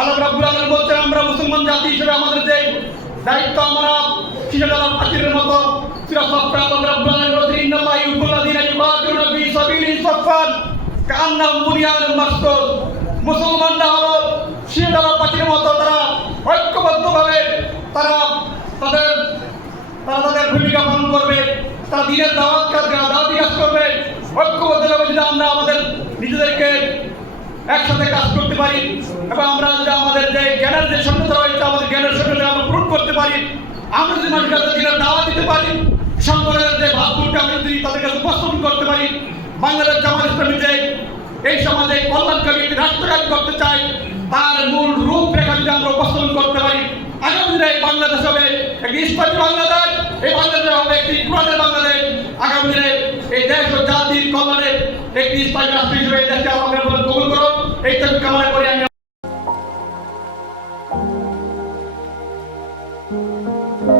আল্লাহ রাব্বুল আলামিন বলছেন, আমরা মুসলমান জাতি হিসেবে আমাদের যে দায়িত্ব আমরা কিশোরালার পাখিরের মতো। চিরসফা আল্লাহ রাব্বুল আলামিন বলছেন ইন্নাল্লাহি ইউকুল্লাযিনা ইউকাতিলুনা ফি সাবিলিহি সাফফান মাসকুর মুসলমানরা হলো শিরদালা পাখির মতো, তারা ঐক্যবদ্ধভাবে তারা তাদের ভূমিকা পালন করবে, তারা দিনের দাওয়াত কাজ দাওয়াতি কাজ করবে। ঐক্যবদ্ধভাবে আমরা আমাদের নিজেদেরকে একসাথে কাজ করতে পারি, এবং আমরা আমরা যদি মানুষের কাছে দিনের দাওয়াত দিতে পারি সম্পর্কের যে ভাবগুলোকে আমরা যদি তাদের কাছে উপস্থাপন করতে পারি, বাংলাদেশ জামাত ইসলামী যে এই সমাজে কল্যাণকারী একটি রাষ্ট্রকাজ করতে চাই তার মূল রূপরেখা যদি আমরা উপস্থাপন করতে পারি, আগামী দিনে বাংলাদেশ হবে একটি ইসলামী বাংলাদেশ, এই বাংলাদেশ হবে একটি কোরআনের বাংলাদেশ, আগামী দিনে এই দেশ ও জাতির কল্যাণে একটি ইসলামী রাষ্ট্র হিসেবে এই দেশকে Música